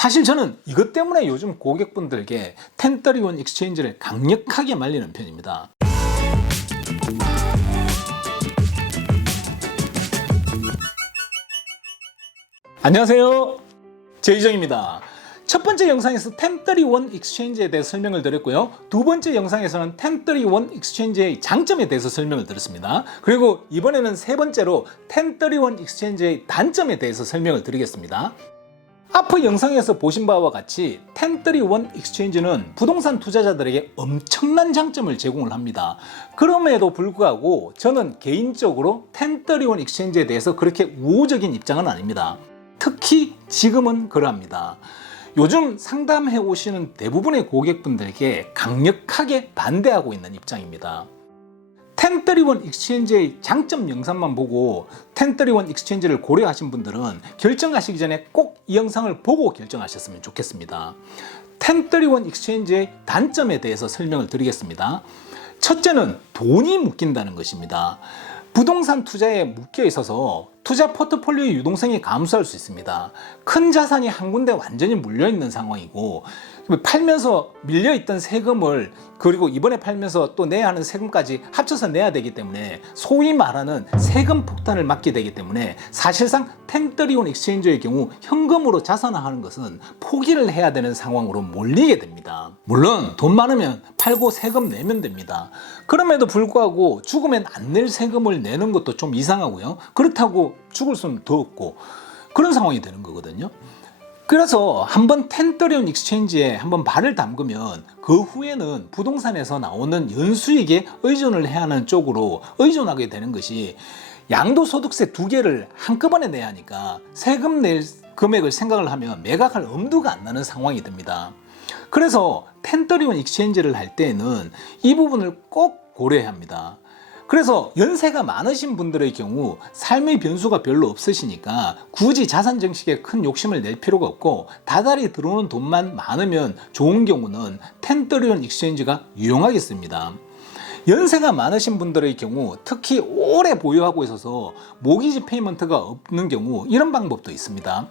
사실 저는 이것 때문에 요즘 고객분들께 1031 익스체인지를 강력하게 말리는 편입니다. 안녕하세요, 제이정입니다. 첫 번째 영상에서 1031 익스체인지에 대해 설명을 드렸고요. 두 번째 영상에서는 1031 익스체인지의 장점에 대해서 설명을 드렸습니다. 그리고 이번에는 세 번째로 1031 익스체인지의 단점에 대해서 설명을 드리겠습니다. 앞의 영상에서 보신 바와 같이 1031 익스체인지는 부동산 투자자들에게 엄청난 장점을 제공을 합니다. 그럼에도 불구하고 저는 개인적으로 1031 익스체인지에 대해서 그렇게 우호적인 입장은 아닙니다. 특히 지금은 그러합니다. 요즘 상담해 오시는 대부분의 고객분들께 강력하게 반대하고 있는 입장입니다. 1031 익스체인지의 장점 영상만 보고 1031 익스체인지를 고려하신 분들은 결정하시기 전에 꼭 이 영상을 보고 결정하셨으면 좋겠습니다. 1031 익스체인지의 단점에 대해서 설명을 드리겠습니다. 첫째는 돈이 묶인다는 것입니다. 부동산 투자에 묶여 있어서 투자 포트폴리오의 유동성이 감소할 수 있습니다. 큰 자산이 한 군데 완전히 물려있는 상황이고, 팔면서 밀려있던 세금을, 그리고 이번에 팔면서 또 내야 하는 세금까지 합쳐서 내야 되기 때문에 소위 말하는 세금 폭탄을 맞게 되기 때문에 사실상 1031 익스체인지의 경우 현금으로 자산화하는 것은 포기를 해야 되는 상황으로 몰리게 됩니다. 물론 돈 많으면 팔고 세금 내면 됩니다. 그럼에도 불구하고 죽으면 안 낼 세금을 내는 것도 좀 이상하고요. 그렇다고 죽을 수는 더 없고 그런 상황이 되는 거거든요. 그래서 한번 1031 익스체인지에 한번 발을 담그면 그 후에는 부동산에서 나오는 연수익에 의존을 해야 하는 쪽으로 의존하게 되는 것이, 양도소득세 두 개를 한꺼번에 내야 하니까 세금 낼 금액을 생각을 하면 매각할 엄두가 안 나는 상황이 됩니다. 그래서 1031 익스체인지를 할 때에는 이 부분을 꼭 고려해야 합니다. 그래서 연세가 많으신 분들의 경우 삶의 변수가 별로 없으시니까 굳이 자산 증식에 큰 욕심을 낼 필요가 없고, 다달이 들어오는 돈만 많으면 좋은 경우는 1031 익스체인지가 유용하겠습니다. 연세가 많으신 분들의 경우, 특히 오래 보유하고 있어서 모기지 페이먼트가 없는 경우, 이런 방법도 있습니다.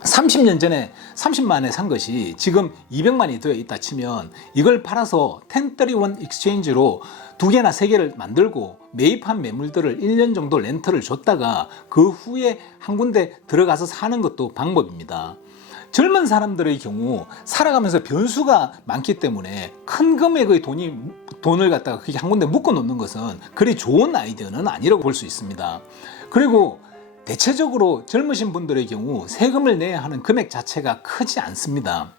30년 전에 30만에 산 것이 지금 200만이 되어 있다 치면 이걸 팔아서 1031 익스체인지로 두 개나 세 개를 만들고 매입한 매물들을 1년 정도 렌트를 줬다가 그 후에 한 군데 들어가서 사는 것도 방법입니다. 젊은 사람들의 경우 살아가면서 변수가 많기 때문에 큰 금액의 돈을 갖다가 그게 한 군데 묶어 놓는 것은 그리 좋은 아이디어는 아니라고 볼 수 있습니다. 그리고 대체적으로 젊으신 분들의 경우 세금을 내야 하는 금액 자체가 크지 않습니다.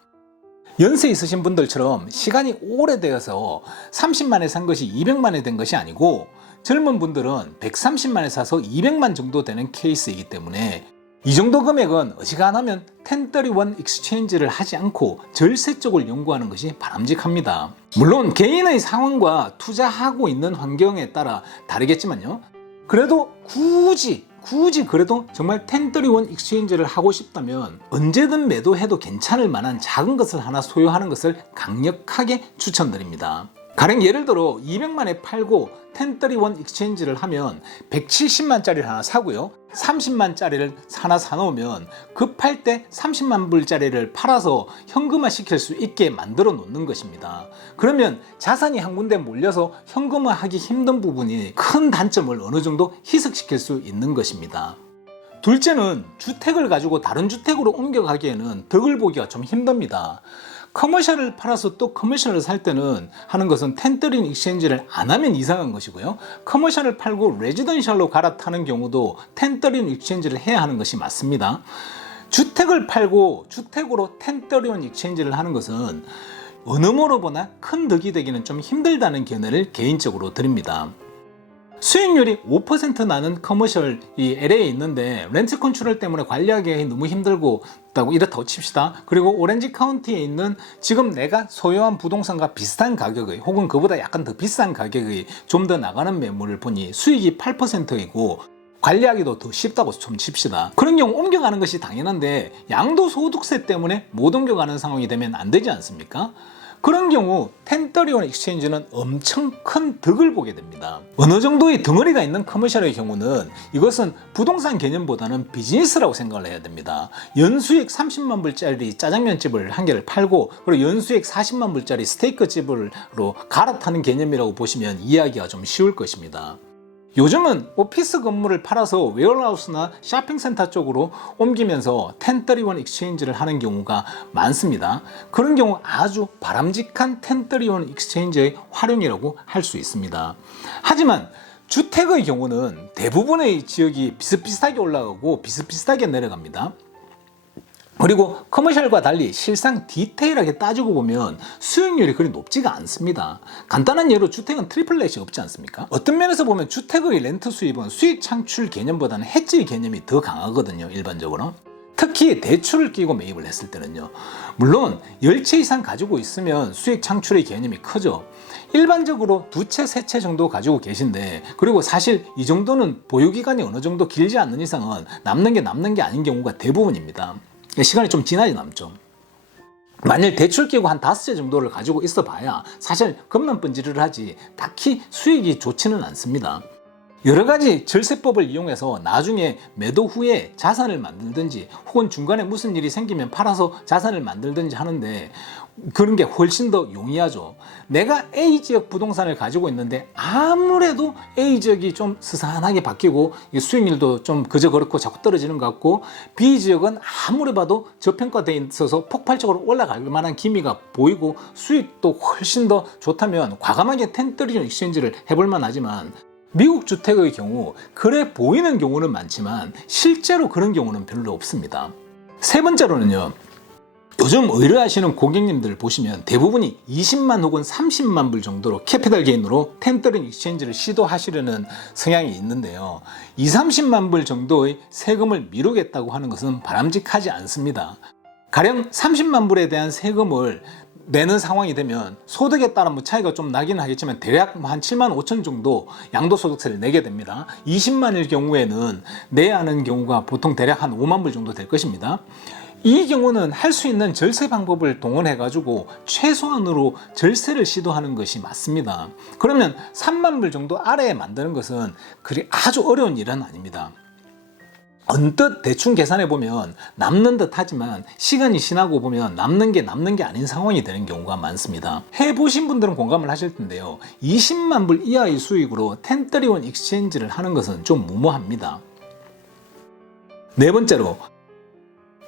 연세 있으신 분들처럼 시간이 오래되어서 30만에 산 것이 200만에 된 것이 아니고, 젊은 분들은 130만에 사서 200만 정도 되는 케이스이기 때문에 이 정도 금액은 어지간하면 1031 익스체인지를 하지 않고 절세 쪽을 연구하는 것이 바람직합니다. 물론 개인의 상황과 투자하고 있는 환경에 따라 다르겠지만요. 그래도 굳이 그래도 정말 1031 익스체인지를 하고 싶다면 언제든 매도해도 괜찮을 만한 작은 것을 하나 소유하는 것을 강력하게 추천드립니다. 가령 예를 들어 200만에 팔고 1031 익스체인지를 하면 170만짜리를 하나 사고요, 30만짜리를 하나 사놓으면 급할 때 30만 불짜리를 팔아서 현금화 시킬 수 있게 만들어 놓는 것입니다. 그러면 자산이 한 군데 몰려서 현금화 하기 힘든 부분이 큰 단점을 어느 정도 희석시킬 수 있는 것입니다. 둘째는 주택을 가지고 다른 주택으로 옮겨가기에는 덕을 보기가 좀 힘듭니다. 커머셜을 팔아서 또 커머셜을 살 때는 하는 것은 1031 익스체인지를 안 하면 이상한 것이고요. 커머셜을 팔고 레지던셜로 갈아타는 경우도 1031 익스체인지를 해야 하는 것이 맞습니다. 주택을 팔고 주택으로 1031 익스체인지를 하는 것은 어느 모로 보나 큰 덕이 되기는 좀 힘들다는 견해를 개인적으로 드립니다. 수익률이 5% 나는 커머셜이 LA에 있는데 렌트 컨트롤 때문에 관리하기 너무 힘들고 이렇다고 칩시다. 그리고 오렌지 카운티에 있는 지금 내가 소유한 부동산과 비슷한 가격의, 혹은 그보다 약간 더 비싼 가격의 좀 더 나가는 매물을 보니 수익이 8%이고 관리하기도 더 쉽다고 좀 칩시다. 그런 경우 옮겨가는 것이 당연한데 양도소득세 때문에 못 옮겨가는 상황이 되면 안 되지 않습니까? 그런 경우 1031 익스체인지는 엄청 큰 득을 보게 됩니다. 어느 정도의 덩어리가 있는 커머셜의 경우는 이것은 부동산 개념보다는 비즈니스라고 생각을 해야 됩니다. 연수익 30만 불짜리 짜장면집을 한 개를 팔고 그리고 연수익 40만 불짜리 스테이크집으로 갈아타는 개념이라고 보시면 이해하기가 좀 쉬울 것입니다. 요즘은 오피스 건물을 팔아서 웨어하우스나 쇼핑센터 쪽으로 옮기면서 1031 익스체인지를 하는 경우가 많습니다. 그런 경우 아주 바람직한 1031 익스체인지의 활용이라고 할 수 있습니다. 하지만 주택의 경우는 대부분의 지역이 비슷비슷하게 올라가고 비슷비슷하게 내려갑니다. 그리고 커머셜과 달리 실상 디테일하게 따지고 보면 수익률이 그리 높지가 않습니다. 간단한 예로 주택은 트리플렛이 없지 않습니까? 어떤 면에서 보면 주택의 렌트 수입은 수익 창출 개념보다는 해지 개념이 더 강하거든요, 일반적으로. 특히 대출을 끼고 매입을 했을 때는요. 물론 10채 이상 가지고 있으면 수익 창출의 개념이 크죠. 일반적으로 2채, 3채 정도 가지고 계신데, 그리고 사실 이 정도는 보유기간이 어느 정도 길지 않는 이상은 남는 게 아닌 경우가 대부분입니다. 시간이 좀 지나야 남죠. 만일 대출 끼고 한 5채 정도를 가지고 있어 봐야 사실 겉만 번지르르 하지 딱히 수익이 좋지는 않습니다. 여러 가지 절세법을 이용해서 나중에 매도 후에 자산을 만들든지 혹은 중간에 무슨 일이 생기면 팔아서 자산을 만들든지 하는데 그런 게 훨씬 더 용이하죠. 내가 A지역 부동산을 가지고 있는데 아무래도 A지역이 좀 스산하게 바뀌고 수익률도 좀 그저 그렇고 자꾸 떨어지는 것 같고 B지역은 아무리 봐도 저평가되어 있어서 폭발적으로 올라갈 만한 기미가 보이고 수익도 훨씬 더 좋다면 과감하게 1031 익스체인지를 해볼 만하지만 미국 주택의 경우 그래 보이는 경우는 많지만 실제로 그런 경우는 별로 없습니다. 세 번째로는요. 요즘 의뢰하시는 고객님들 보시면 대부분이 20만 혹은 30만 불 정도로 캐피탈 게인으로 1031 익스체인지를 시도하시려는 성향이 있는데요. 20, 30만 불 정도의 세금을 미루겠다고 하는 것은 바람직하지 않습니다. 가령 30만 불에 대한 세금을 내는 상황이 되면 소득에 따라 차이가 좀 나긴 하겠지만 대략 한 7만 5천 정도 양도소득세를 내게 됩니다. 20만일 경우에는 내야 하는 경우가 보통 대략 한 5만 불 정도 될 것입니다. 이 경우는 할 수 있는 절세 방법을 동원해 가지고 최소한으로 절세를 시도하는 것이 맞습니다. 그러면 3만 불 정도 아래에 만드는 것은 그리 아주 어려운 일은 아닙니다. 언뜻 대충 계산해 보면 남는 듯 하지만 시간이 지나고 보면 남는 게 아닌 상황이 되는 경우가 많습니다. 해보신 분들은 공감을 하실 텐데요. 20만 불 이하의 수익으로 1031 익스체인지를 하는 것은 좀 무모합니다. 네 번째로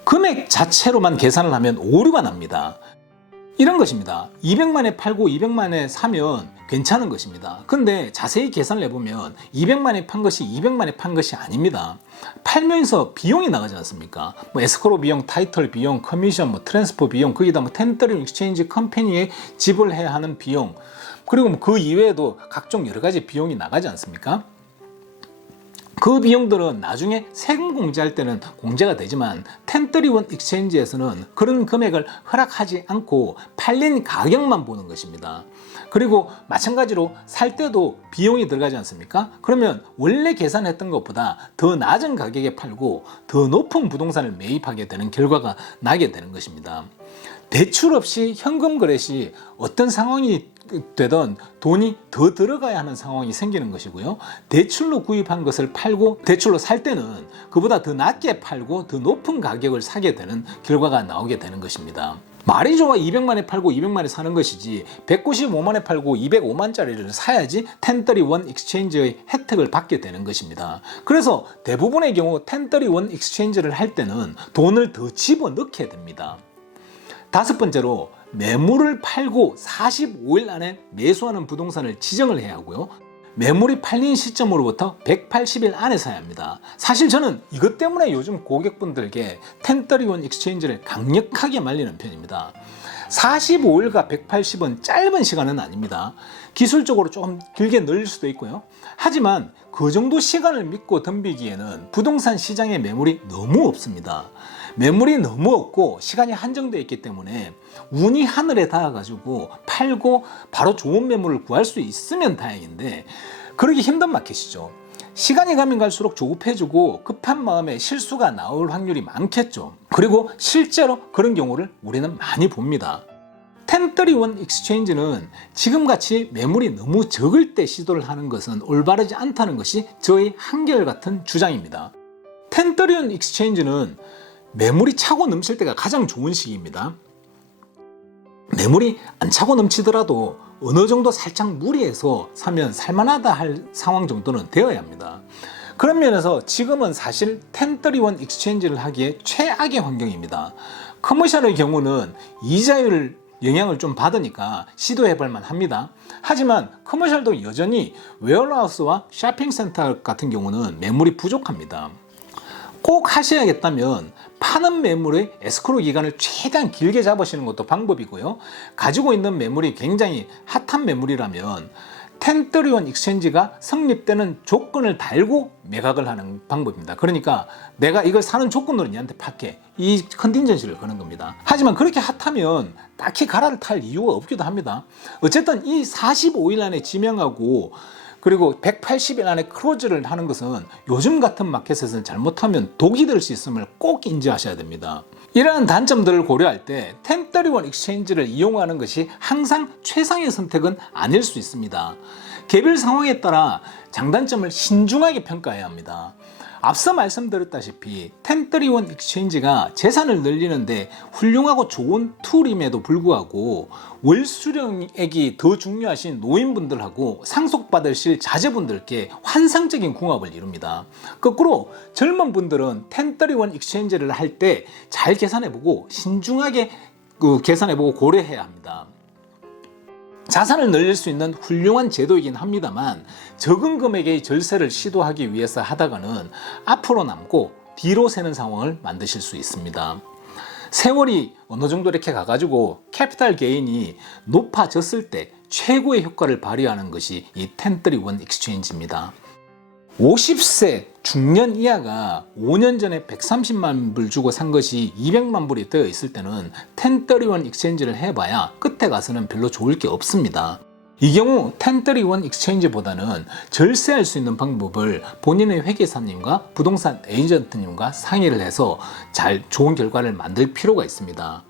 금액 자체로만 계산을 하면 오류가 납니다. 이런 것입니다. 200만에 팔고 200만에 사면 괜찮은 것입니다. 근데 자세히 계산을 해보면 200만에 판 것이 200만에 판 것이 아닙니다. 팔면서 비용이 나가지 않습니까? 에스크로 비용, 타이틀 비용, 커미션, 트랜스퍼 비용, 거기다 1031 익스체인지 컴퍼니에 지불해야 하는 비용, 그리고 그 이외에도 각종 여러 가지 비용이 나가지 않습니까? 그 비용들은 나중에 세금 공제할 때는 공제가 되지만 1031 익스체인지에서는 그런 금액을 허락하지 않고 팔린 가격만 보는 것입니다. 그리고 마찬가지로 살 때도 비용이 들어가지 않습니까? 그러면 원래 계산했던 것보다 더 낮은 가격에 팔고 더 높은 부동산을 매입하게 되는 결과가 나게 되는 것입니다. 대출 없이 현금 거래 시 어떤 상황이 되던 돈이 더 들어가야 하는 상황이 생기는 것이고요. 대출로 구입한 것을 팔고 대출로 살 때는 그보다 더 낮게 팔고 더 높은 가격을 사게 되는 결과가 나오게 되는 것입니다. 말이 좋아 200만에 팔고 200만에 사는 것이지 195만에 팔고 205만짜리를 사야지 1031 익스체인지의 혜택을 받게 되는 것입니다. 그래서 대부분의 경우 1031 익스체인지를 할 때는 돈을 더 집어넣게 됩니다. 다섯 번째로 매물을 팔고 45일 안에 매수하는 부동산을 지정을 해야 하고요. 매물이 팔린 시점으로부터 180일 안에 사야 합니다. 사실 저는 이것 때문에 요즘 고객분들께 1031 익스체인지를 강력하게 말리는 편입니다. 45일과 180은 짧은 시간은 아닙니다. 기술적으로 조금 길게 늘릴 수도 있고요. 하지만 그 정도 시간을 믿고 덤비기에는 부동산 시장에 매물이 너무 없습니다. 매물이 너무 없고 시간이 한정되어 있기 때문에 운이 하늘에 닿아가지고 팔고 바로 좋은 매물을 구할 수 있으면 다행인데 그러기 힘든 마켓이죠. 시간이 가면 갈수록 조급해지고 급한 마음에 실수가 나올 확률이 많겠죠. 그리고 실제로 그런 경우를 우리는 많이 봅니다. 1031 익스체인지는 지금같이 매물이 너무 적을 때 시도를 하는 것은 올바르지 않다는 것이 저의 한결같은 주장입니다. 1031 익스체인지는 매물이 차고 넘칠 때가 가장 좋은 시기입니다. 매물이 안 차고 넘치더라도 어느 정도 살짝 무리해서 사면 살만하다 할 상황 정도는 되어야 합니다. 그런 면에서 지금은 사실 1031 익스체인지를 하기에 최악의 환경입니다. 커머셜의 경우는 이자율 영향을 좀 받으니까 시도해 볼 만합니다. 하지만 커머셜도 여전히 웨어하우스와 쇼핑센터 같은 경우는 매물이 부족합니다. 꼭 하셔야겠다면 파는 매물의 에스크로 기간을 최대한 길게 잡으시는 것도 방법이고요. 가지고 있는 매물이 굉장히 핫한 매물이라면 1031 익스체인지가 성립되는 조건을 달고 매각을 하는 방법입니다. 그러니까 내가 이걸 사는 조건으로 얘한테 팔게, 이 컨틴전시를 거는 겁니다. 하지만 그렇게 핫하면 딱히 가라를 탈 이유가 없기도 합니다. 어쨌든 이 45일 안에 지명하고 그리고 180일 안에 크로즈를 하는 것은 요즘 같은 마켓에서는 잘못하면 독이 될 수 있음을 꼭 인지하셔야 됩니다. 이러한 단점들을 고려할 때 1031 익스체인지를 이용하는 것이 항상 최상의 선택은 아닐 수 있습니다. 개별 상황에 따라 장단점을 신중하게 평가해야 합니다. 앞서 말씀드렸다시피 1031 익스체인지가 재산을 늘리는데 훌륭하고 좋은 툴임에도 불구하고 월 수령액이 더 중요하신 노인분들하고 상속받으실 자제분들께 환상적인 궁합을 이룹니다. 거꾸로 젊은 분들은 1031 익스체인지를 할 때 잘 계산해보고 신중하게 계산해보고 고려해야 합니다. 자산을 늘릴 수 있는 훌륭한 제도이긴 합니다만 적은 금액의 절세를 시도하기 위해서 하다가는 앞으로 남고 뒤로 새는 상황을 만드실 수 있습니다. 세월이 어느 정도 이렇게 가가지고 캐피탈 게인이 높아졌을 때 최고의 효과를 발휘하는 것이 이 1031 익스체인지입니다. 50세 중년 이하가 5년 전에 130만 불 주고 산 것이 200만 불이 되어 있을 때는 1031 익스체인지를 해봐야 끝에 가서는 별로 좋을 게 없습니다. 이 경우 1031 익스체인지보다는 절세할 수 있는 방법을 본인의 회계사님과 부동산 에이전트님과 상의를 해서 잘 좋은 결과를 만들 필요가 있습니다.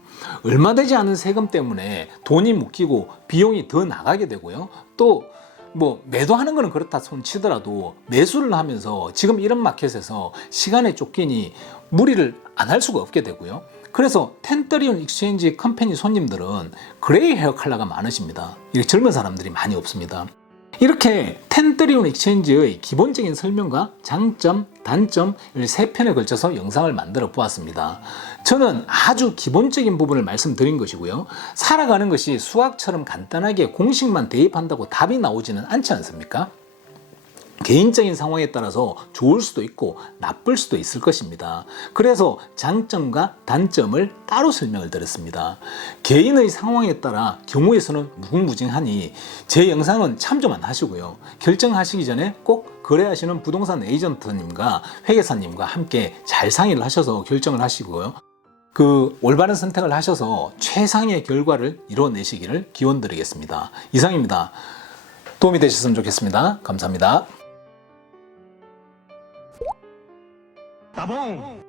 얼마 되지 않은 세금 때문에 돈이 묶이고 비용이 더 나가게 되고요. 또 매도하는 거는 그렇다 손 치더라도 매수를 하면서 지금 이런 마켓에서 시간에 쫓기니 무리를 안 할 수가 없게 되고요. 그래서 1031 익스체인지 컴퍼니 손님들은 그레이 헤어 컬러가 많으십니다. 이렇게 젊은 사람들이 많이 없습니다. 이렇게 1031 익스체인지의 기본적인 설명과 장점, 단점 이 3편에 걸쳐서 영상을 만들어 보았습니다. 저는 아주 기본적인 부분을 말씀드린 것이고요. 살아가는 것이 수학처럼 간단하게 공식만 대입한다고 답이 나오지는 않지 않습니까? 개인적인 상황에 따라서 좋을 수도 있고 나쁠 수도 있을 것입니다. 그래서 장점과 단점을 따로 설명을 드렸습니다. 개인의 상황에 따라 경우에서는 무궁무진하니 제 영상은 참조만 하시고요. 결정하시기 전에 꼭 거래하시는 부동산 에이전트님과 회계사님과 함께 잘 상의를 하셔서 결정을 하시고요. 올바른 선택을 하셔서 최상의 결과를 이뤄내시기를 기원드리겠습니다. 이상입니다. 도움이 되셨으면 좋겠습니다. 감사합니다. 따봉!